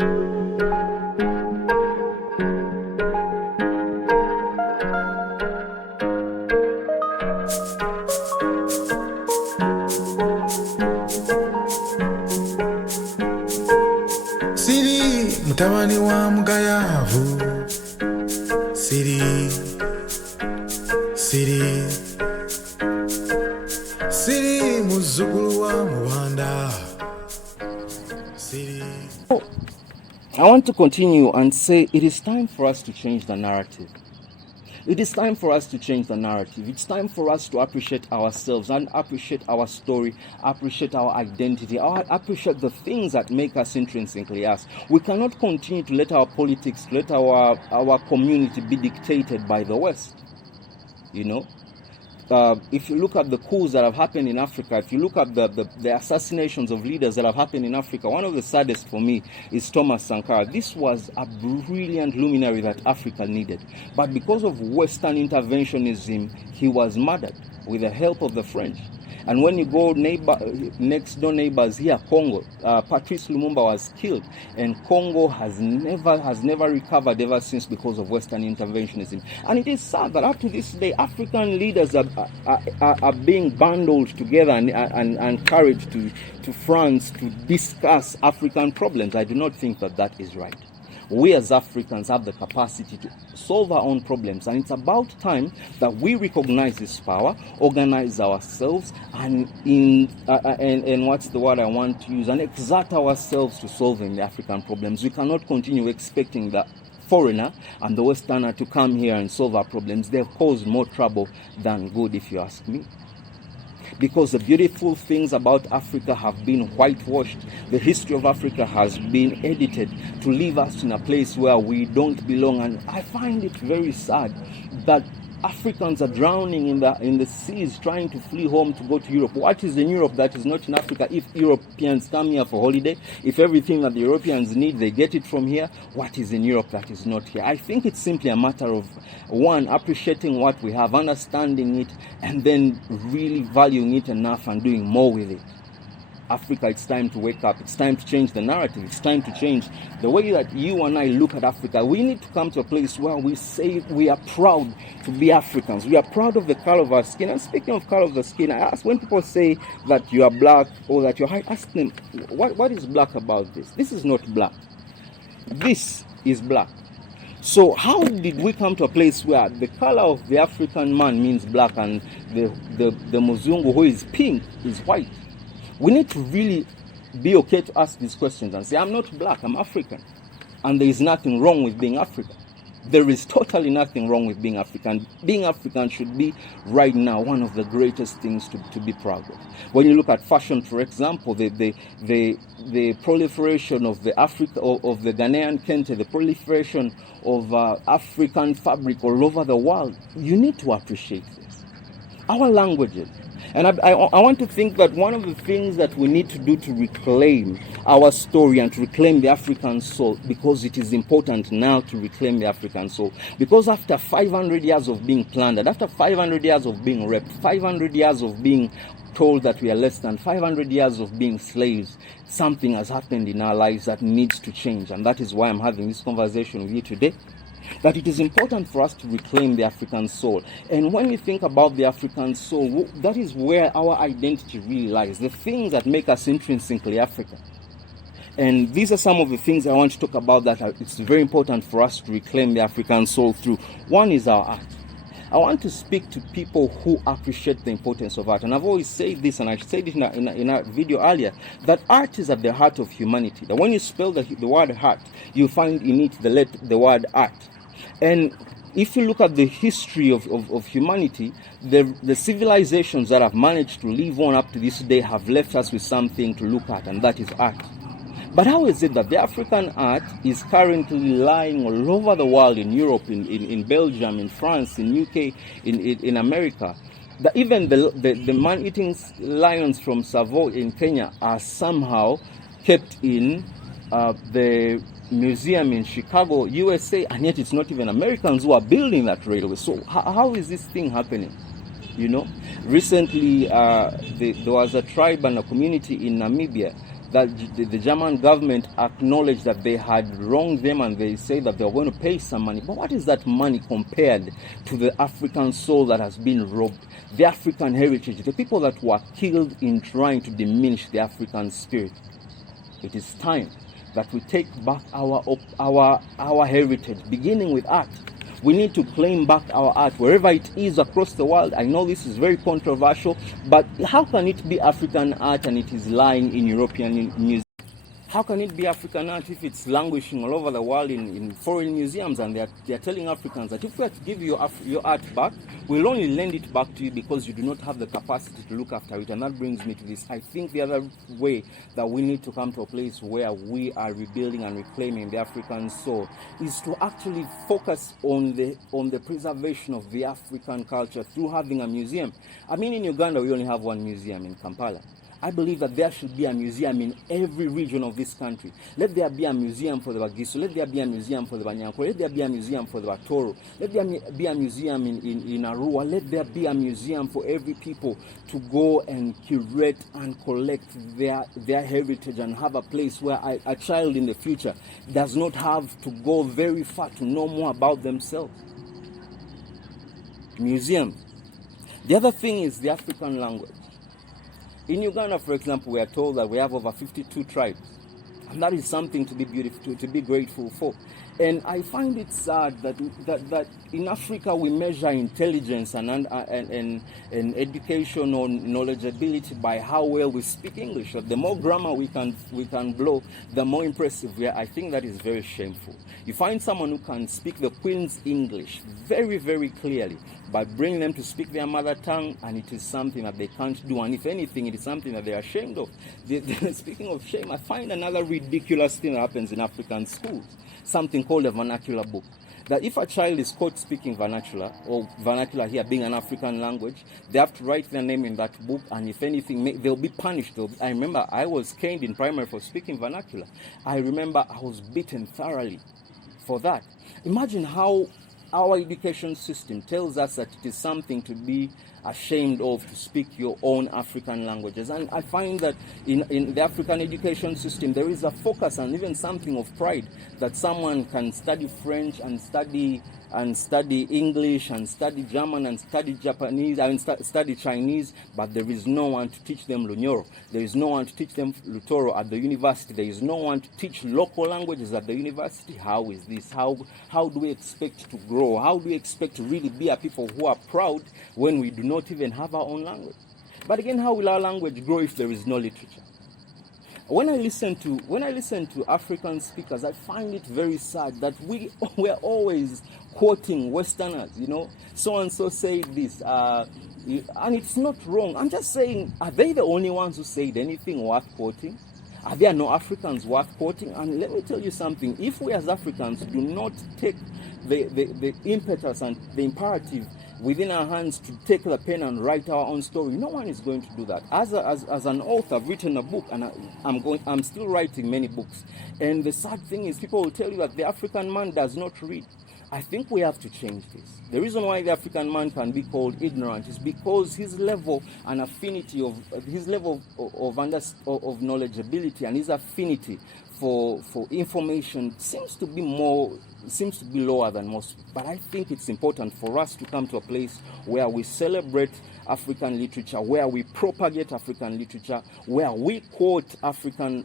Mutabani wa mugayavu Siri muzukulu wa mubanda Siri. I want to continue and say it is time for us to change the narrative. It is time for us to change the narrative. It's time for us to appreciate ourselves and appreciate our story, appreciate our identity, appreciate the things that make us intrinsically us. We cannot continue to let our politics, let our community be dictated by the West. You know? If you look at the coups that have happened in Africa, if you look at the assassinations of leaders that have happened in Africa, one of the saddest for me is Thomas Sankara. This was a brilliant luminary that Africa needed. But because of Western interventionism, he was murdered with the help of the French. And when you go next door neighbors here, Congo, Patrice Lumumba was killed, and Congo has never recovered ever since because of Western interventionism. And it is sad that up to this day, African leaders are being bundled together and carried to France to discuss African problems. I do not think that is right. We as Africans have the capacity to solve our own problems, and it's about time that we recognize this power, organize ourselves, and what's the word I want to use, and exert ourselves to solving the African problems. We cannot continue expecting the foreigner and the Westerner to come here and solve our problems. They've caused more trouble than good, if you ask me. Because the beautiful things about Africa have been whitewashed. The history of Africa has been edited to leave us in a place where we don't belong. And I find it very sad that Africans are drowning in the seas trying to flee home to go to Europe. What is in Europe that is not in Africa? If Europeans come here for holiday, if everything that the Europeans need, they get it from here, what is in Europe that is not here? I think it's simply a matter of, one, appreciating what we have, understanding it, and then really valuing it enough and doing more with it. Africa, it's time to wake up. It's time to change the narrative. It's time to change the way that you and I look at Africa. We need to come to a place where we say we are proud to be Africans. We are proud of the color of our skin. And speaking of color of the skin, I ask, when people say that you are black or that you're white, ask them, what is black about this? This is not black. This is black. So how did we come to a place where the color of the African man means black and the Muzungu who is pink is white? We need to really be okay to ask these questions and say, I'm not black, I'm African. And there is nothing wrong with being African. There is totally nothing wrong with being African. Being African should be, right now, one of the greatest things to be proud of. When you look at fashion, for example, the proliferation of the Ghanaian kente, the proliferation of African fabric all over the world, you need to appreciate this. Our languages. And I want to think that one of the things that we need to do to reclaim our story and to reclaim the African soul, because it is important now to reclaim the African soul, because after 500 years of being plundered, after 500 years of being raped, 500 years of being told that we are less than, 500 years of being slaves, something has happened in our lives that needs to change. And that is why I'm having this conversation with you today. That it is important for us to reclaim the African soul. And when we think about the African soul, that is where our identity really lies, the things that make us intrinsically African. And these are some of the things I want to talk about that it's very important for us to reclaim the African soul through. One is our art. I want to speak to people who appreciate the importance of art. And I've always said this, and I said it in a video earlier, that art is at the heart of humanity. That when you spell the word heart, you find in it the word art. And if you look at the history of humanity, the civilizations that have managed to live on up to this day have left us with something to look at, and that is art. But how is it that the African art is currently lying all over the world, in Europe, in Belgium, in France, in UK, in America? That even the man-eating lions from Savoy in Kenya are somehow kept in the museum in Chicago, USA, and yet it's not even Americans who are building that railway. So how is this thing happening? You know, recently there was a tribe and a community in Namibia that the German government acknowledged that they had wronged them, and they say that they were going to pay some money. But what is that money compared to the African soul that has been robbed, the African heritage, the people that were killed in trying to diminish the African spirit? It is time that we take back our heritage, beginning with art. We need to claim back our art wherever it is across the world. I know this is very controversial, but how can it be African art and it is lying in European museums? How can it be African art if it's languishing all over the world in foreign museums, and they're telling Africans that if we have to give you your art back, we'll only lend it back to you because you do not have the capacity to look after it. And that brings me to this. I think the other way that we need to come to a place where we are rebuilding and reclaiming the African soul is to actually focus on the preservation of the African culture through having a museum. I mean, in Uganda, we only have one museum in Kampala. I believe that there should be a museum in every region of this country. Let there be a museum for the Bagiso. Let there be a museum for the Banyanko. Let there be a museum for the Batoro. Let there be a museum in Arua. Let there be a museum for every people to go and curate and collect their heritage, and have a place where a child in the future does not have to go very far to know more about themselves. Museum. The other thing is the African language. In Uganda, for example, we are told that we have over 52 tribes, and that is something to be beautiful, to be grateful for. And I find it sad that in Africa we measure intelligence and education or knowledgeability by how well we speak English. The more grammar we can blow, the more impressive we are. I think that is very shameful. You find someone who can speak the Queen's English very, very clearly, by bringing them to speak their mother tongue, and it is something that they can't do. And if anything, it is something that they are ashamed of. Speaking of shame, I find another ridiculous thing that happens in African schools, something called a vernacular book. That if a child is caught speaking vernacular, or vernacular here being an African language, they have to write their name in that book, and if anything, they'll be punished. I remember I was caned in primary for speaking vernacular. I remember I was beaten thoroughly for that. Imagine how our education system tells us that it is something to be ashamed of to speak your own African languages. And I find that in the African education system, there is a focus and even something of pride that someone can study French and study English and study German and study Japanese and study Chinese, but there is no one to teach them Lunyoro. There is no one to teach them Lutoro at the university. There is no one to teach local languages at the university. How is this? How do we expect to grow? How do we expect to really be a people who are proud when we do not even have our own language? But again, how will our language grow if there is no literature? When I listen to African speakers, I find it very sad that we're always quoting Westerners. So and so said this, and it's not wrong. I'm just saying, are they the only ones who said anything worth quoting? Are there no Africans worth quoting? And let me tell you something: if we as Africans do not take the impetus and the imperative within our hands to take the pen and write our own story, no one is going to do that. As an author, I've written a book, and I'm still writing many books. And the sad thing is, people will tell you that the African man does not read. I think we have to change this. The reason why the African man can be called ignorant is because his level and affinity of knowledgeability and his affinity for information seems to be lower than most. But I think it's important for us to come to a place where we celebrate African literature, where we propagate African literature, where we quote African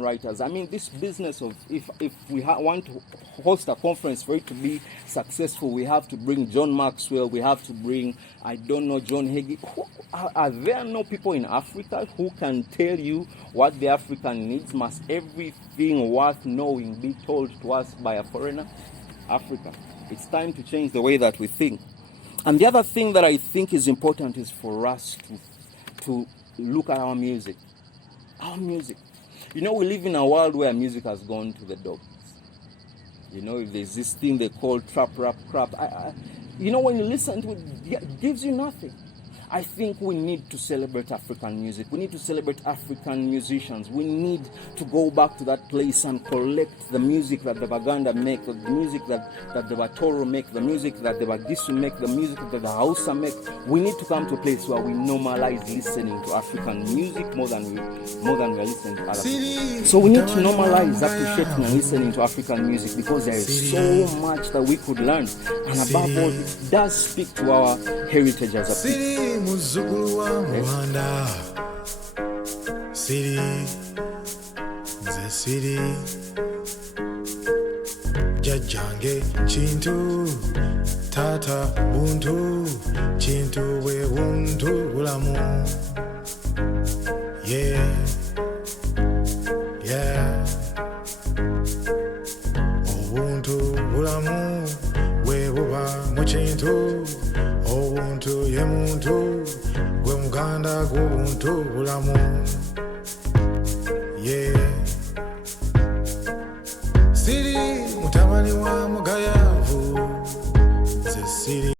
writers. I mean, this business of if we want to host a conference for it to be successful, we have to bring John Maxwell, we have to bring, John Hagee. Are there no people in Africa who can tell you what the African needs? Must everything worth knowing be told to us by a foreigner? Africa. It's time to change the way that we think. And the other thing that I think is important is for us to look at our music. Our music. We live in a world where music has gone to the dogs. There's this thing they call trap, rap, crap. When you listen to it, it gives you nothing. I think we need to celebrate African music. We need to celebrate African musicians. We need to go back to that place and collect the music that the Baganda make, the music that the Batoro make, the music that the Bagisu make, the music that the Hausa make. We need to come to a place where we normalize listening to African music more than we are listening to other people. So we need to normalize appreciating and listening to African music, because there is so much that we could learn, and above all, it does speak to our heritage as a people. Muzukulu wa Rwanda, Siri, nze Siri, Jajange Chintu, Tata Buntu, Chintu we Buntu Ulamu, yeah, yeah, Ubuntu Ulamu, we buba Muchintu. Obuntu ye muntu gwe muganda gw'obuntu bulamu, yeah. Siri mutabani wa mugayavu, nze Siri.